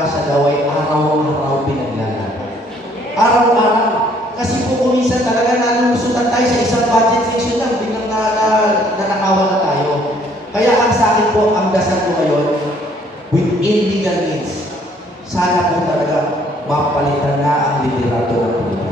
para sa daw ay araw-araw pinaglalakad. Araw-araw. Kasi po kuminsan talaga nalusutan tayo sa isang budget section lang, biglang nanakawan na tayo. Kaya ang sa akin po, ang dasal ko ngayon, within legal means, sana po talaga mapalitan na ang liderato ng Pilipinas.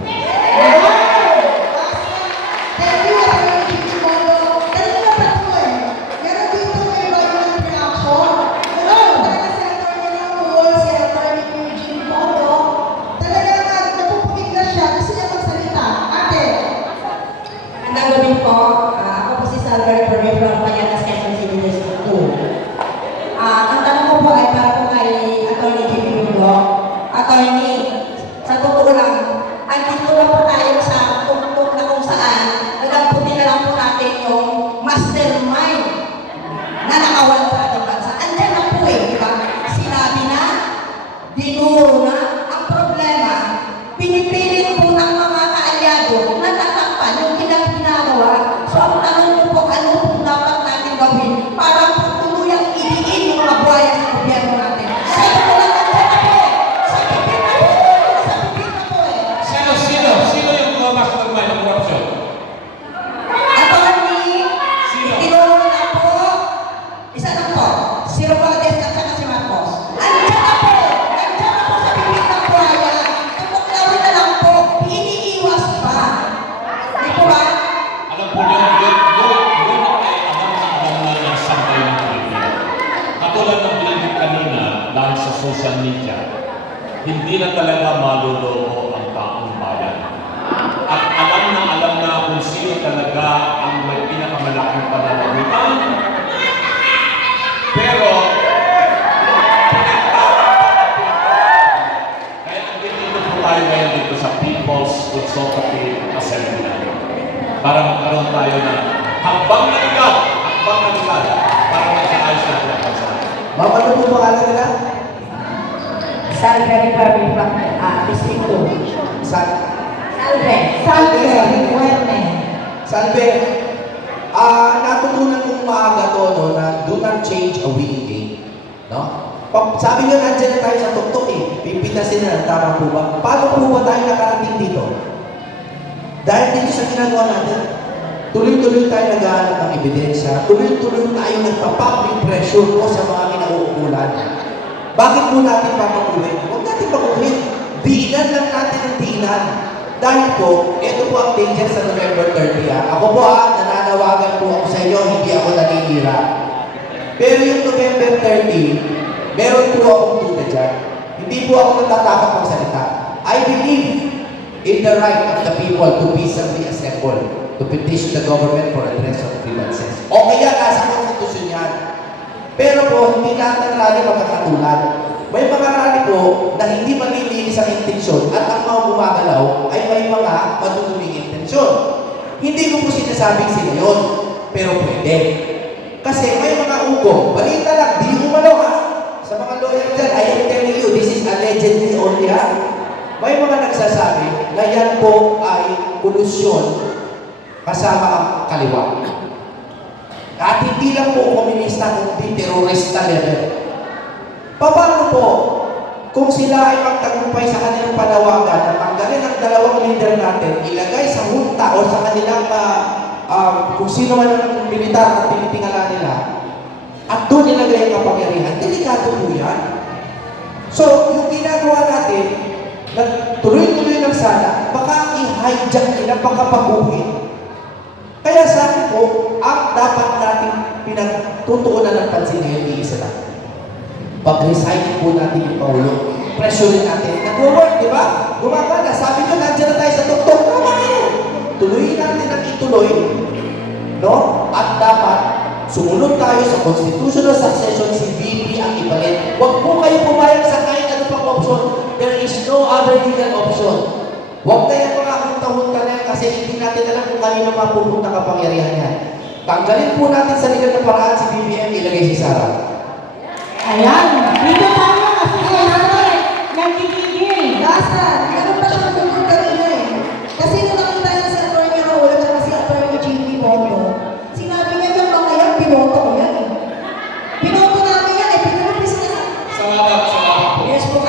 Social media, hindi na talaga maluloko ang taong bayan. At alam na kung sino talaga ang may pinakamalaking pananagutan. Pero, kaya dito po tayo ngayon dito sa People's Consultative Assembly. Para magkaroon tayo ng hakbang na ligal para masaayos natin ang bansa. Ma'am, ano po pangalan nila? Salve Republic District 2. Salve. Natutunan kong maaga to, no, na do not change a winning game. No? Sabi nyo, nandiyan tayo sa tuktok eh. Pipitasin na, tama po ba? Paano po ba tayo nakarating dito? Dahil dito sa ginagawa natin, tuloy-tuloy tayo naghahanap ng ebidensya, tuloy-tuloy tayo nagpa-public pressure po sa mga kinauukulan. Bakit po natin papakuhin? Huwag natin pakuhin. Diinan lang natin ang diinan. Dahil po, ito po ang danger sa November 30. Ako po nananawagan po ako sa inyo, hindi ako naninira. Pero yung November 30, meron po akong duda dyan. Hindi po ako natatakot magsalita. I believe in the right of the people to peaceably assemble, to petition the government for redress of grievances. O kaya nasa konstitusyon yan. Pero po, hindi lahat ng rally magkakatulad. May mga rally po na hindi malilinis ang intensyon at ang mga gumagalaw ay may mga matutuling intensyon. Hindi ko po sinasabing sila yun, pero pwede. Kasi may mga ugo, balita lang, di umalaw ha. Sa mga lawyer dyan, I am telling you, this is allegedly only ha. May mga nagsasabi na yan po ay kolusyon kasama ang kaliwa. At hindi lang po komunista, kundi terorista level. Paano po kung sila ay magtagumpay sa kanilang panawagan na tanggalin ang dalawang leader natin, ilagay sa junta o sa kanilang kung sino man ang militar na pinitingala nila, at doon ilagay ang kapangyarihan, delikado po yan. So, yung ginagawa natin, na tuloy-tuloy lang sana, baka i-hijack nila pagkapaguhin. Kaya sa akin po, ang dapat natin pinagtutuunan ng pansin ngayon, iisa lang. Pag-resign po natin yung Paulo, pressure natin. Nag-work, di ba? Gumagana. Sabi ko, nandiyan na tayo sa tuktok. Tama kayo. Tuloyin natin ang ituloy. No? At dapat, sumunod tayo sa constitutional succession, si VP ang ipalit. Huwag po kayo pumayag sa kahit ano pang option. There is no other legal option. Huwag na yung mga hunta-hunta na yan kasi hindi natin alam kung kanino mapupunta kapangyarihan yan. Tanggalin po natin sa legal na paraan si BBM, ilagay si Sara. Ayan, dito tayo kasi nagkikigil. Lasa, ganun pa siya natutulog kanina eh. Kasi nung nakita niya si Atty. Raul at saka si Atty. Jimmy Bono, sinabi niya yung mga yan, binoto ko yan eh. Binoto namin yan eh, pinilipis niya. Salamat po. Yes po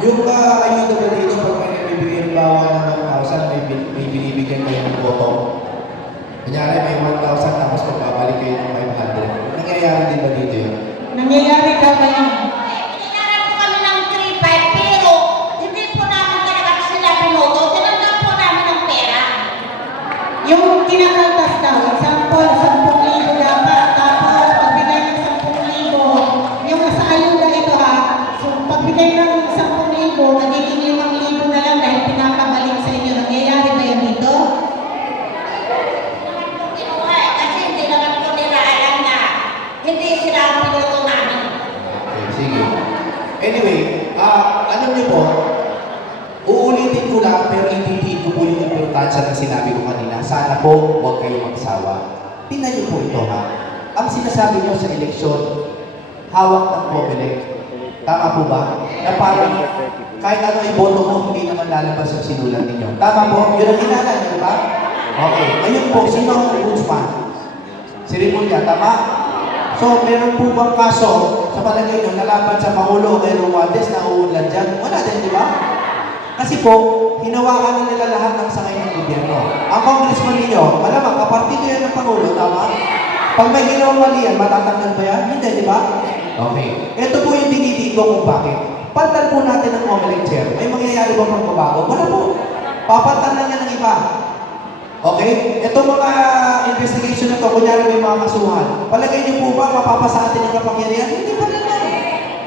Yung ayuda ba dito pag may nabibigyan ng bawa ng 1,000, may binibigyan kayo ng boto? Kunyari may 1,000 tapos pagbabalik kayo ng 500. Nangyayari din ba dito yun? Nangyayari ka ba yun? Pinangarap po kami ng 3-5 pero hindi po namin talaga sila pinoto. Tinanggap po namin ng pera. Yung kinakaltas daw, example, 10,000 dapat, tapos pagbigay ng 10,000, yung sa ayuda ito ha, so pagbigay ng 10,000, nagiging 5,000 na lang dahil pinapabalik sa inyo. Nangyayari ba yun dito? Kinuha eh, kasi hindi naman po nila alam na hindi sila ang pinoto namin. Okay, sige. Anyway, alam niyo po, uulitin ko lang pero indihin ko po yung importansya na sinabi ko kanina. Sana po, huwag kayong magsawa. Tingnan niyo po ito ha. Ang sinasabi niyo sa eleksyon, hawak ng COMELEC. Tama po ba? Na parang kahit ano iboto mo, hindi naman lalabas ang sinulat ninyo. Tama po? Yun ang hinala niyo, ba? Okay. Ngayon po, sino ang ombudsman? Si Rimulya, tama? So, meron po bang kaso sa palagay nyo nalaban sa Pangulo kay Romualdez na uunlad dyan? Wala din, di ba? Kasi po, hinawakan na nila lahat ng sangay ng gobyerno. Ang congressman ninyo, malamang, kapartido yan ng Pangulo, tama? Pag may ginawang mali yan, matatanggal ba yan? Hindi, di ba? Okay. Ito po yung dinidiin ko kung bakit. Pantal po natin ang COMELEC chair. May mangyayari ba magbabago? Wala po. Papantal lang yan ng iba. Okay? Itong mga investigation na to, kunyari may mga kasuhan. Palagay niyo po ba mapapasa atin ang kapangyarihan? Hindi pa rin lang.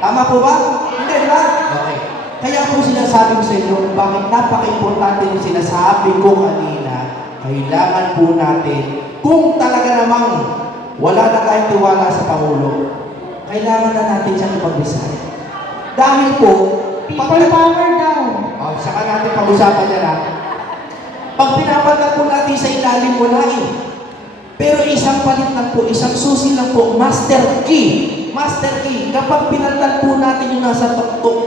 Tama po ba? Hindi, di ba? Okay. Kaya po sinasabi ko sa inyo kung bakit napaka-importante yung sinasabi ko kanina, kailangan po natin, kung talaga namang wala na tayong tiwala sa Pangulo, kailangan na natin siyang ipag-resign. Dahil po, People power daw. saka natin pag-usapan niya na, pag pinapagat po natin sa ilalim, wala eh. Pero isang palit lang po, isang susi lang po, master key. Master key. Kapag pinalitan po natin yung nasa tuktok,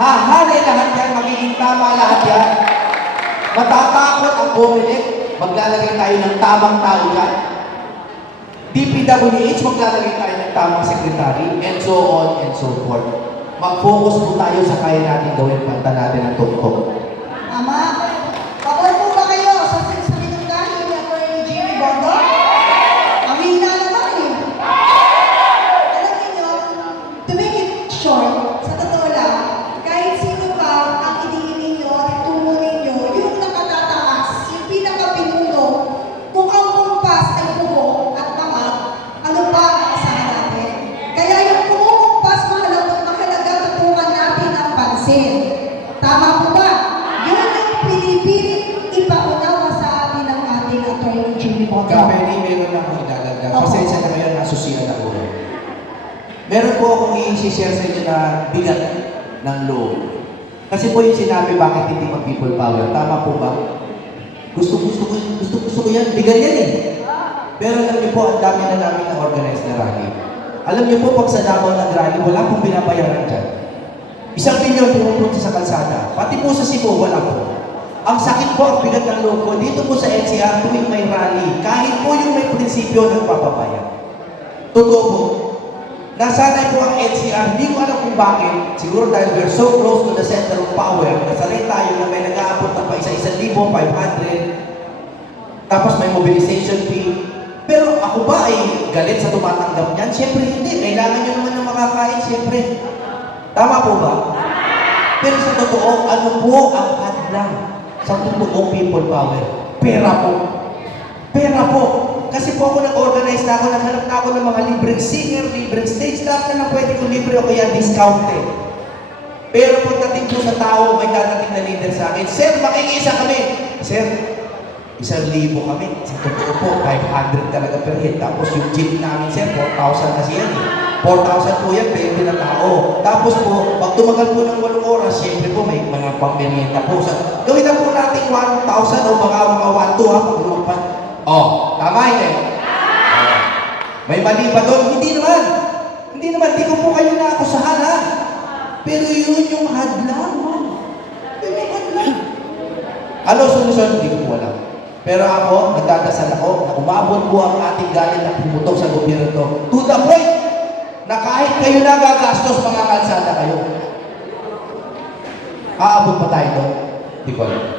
hahanay lahat yan, magiging tama lahat yan. Matatakot ang COMELEC, maglalagay tayo ng tamang tao yan. DPWH, maglalagay tayo ng tamang sekretary, and so on and so forth. Mag-focus po tayo sa kaya natin gawin, panta natin ang tuktok. Ama, pabor po ba kayo sa pinunggahin ni Atty. Jimmy Bondo? Ang hina naman eh. Alam niyo, to make it short, sa totoo lang, kahit sino pa ang idiin ninyo at ituro ninyo, yung nakatataas, yung pinakapinuno, kung ang kumpas ay buho at mama, ano pa ang asahan natin? Kaya yung kumumpas, mahalaga tutukan natin ang pansin. Tama po ba? Yun yung pinipilit ipaunawa sa atin ng ating Atty. Jimmy Bondo. Kapeni, meron na akong idadagdag. Pasensya na ngayon, nasusiyan ako. Meron po akong i-share sa inyo na bigat ng loob. Kasi po yung sinabi, bakit hindi mag-people power? Tama po ba? Gusto ko yan. Bigat yan eh. Pero alam niyo po, ang dami na namin na organized na rally. Alam niyo po, pag sa Davao nag-rally, wala pong pinapayaran dyan. 1 milyon pumupunta sa kalsada. Pati po sa Cebu, wala po. Ang sakit po, ang bigat ng loob ko, dito po sa NCR, tuwing may rally, kahit po yung may prinsipyo, nagpapabayan. Totoo po. Nasanay po ang NCR, hindi ko alam kung bakit. Siguro dahil we're so close to the center of power, nasanay tayo na may nag-aabot ng pa 1,500, tapos may mobilization fee. Pero ako ba ay galit sa tumatanggap niyan? Siyempre hindi. Kailangan nyo naman ng makakain, siyempre. Tama po ba? Pero sa totoo, ano po ang hadlang sa totoong people power? Pera po. Pera po. Kasi po ako nag-organize na ako, naghanap na ako ng mga libreng singer, libreng stage, lahat na lang pwede kong libre o kaya discounted. Pero pagdating po sa tao, may dadating na leader sa akin, Sir, makikiisa kami. Sir, 1,000 kami. Sa totoo po, 500 talaga per head. Tapos yung jeep namin, sir, 4,000 kasi yan eh. 4,000 po yan, 20 na tao. Tapos po, pag tumagal po ng 8 oras, syempre po, may mga pamilienta po. Gawin na po natin 1,000 o mga 1,200 ha, pag lumagpan. Tama hindi? May mali ba doon? Hindi naman. Hindi naman, di ko po kayo naakusahan ha. Pero yun yung hadlang. Yun yung hadlang. Ano solusyon? Hindi ko po alam. Pero ako, nagdadasal ako na umabot po ang ating galit na pumutok sa gobyerno to. To the point na kahit kayo nagagastos, mga kalsada kayo. Aabot pa tayo doon? Di ko alam.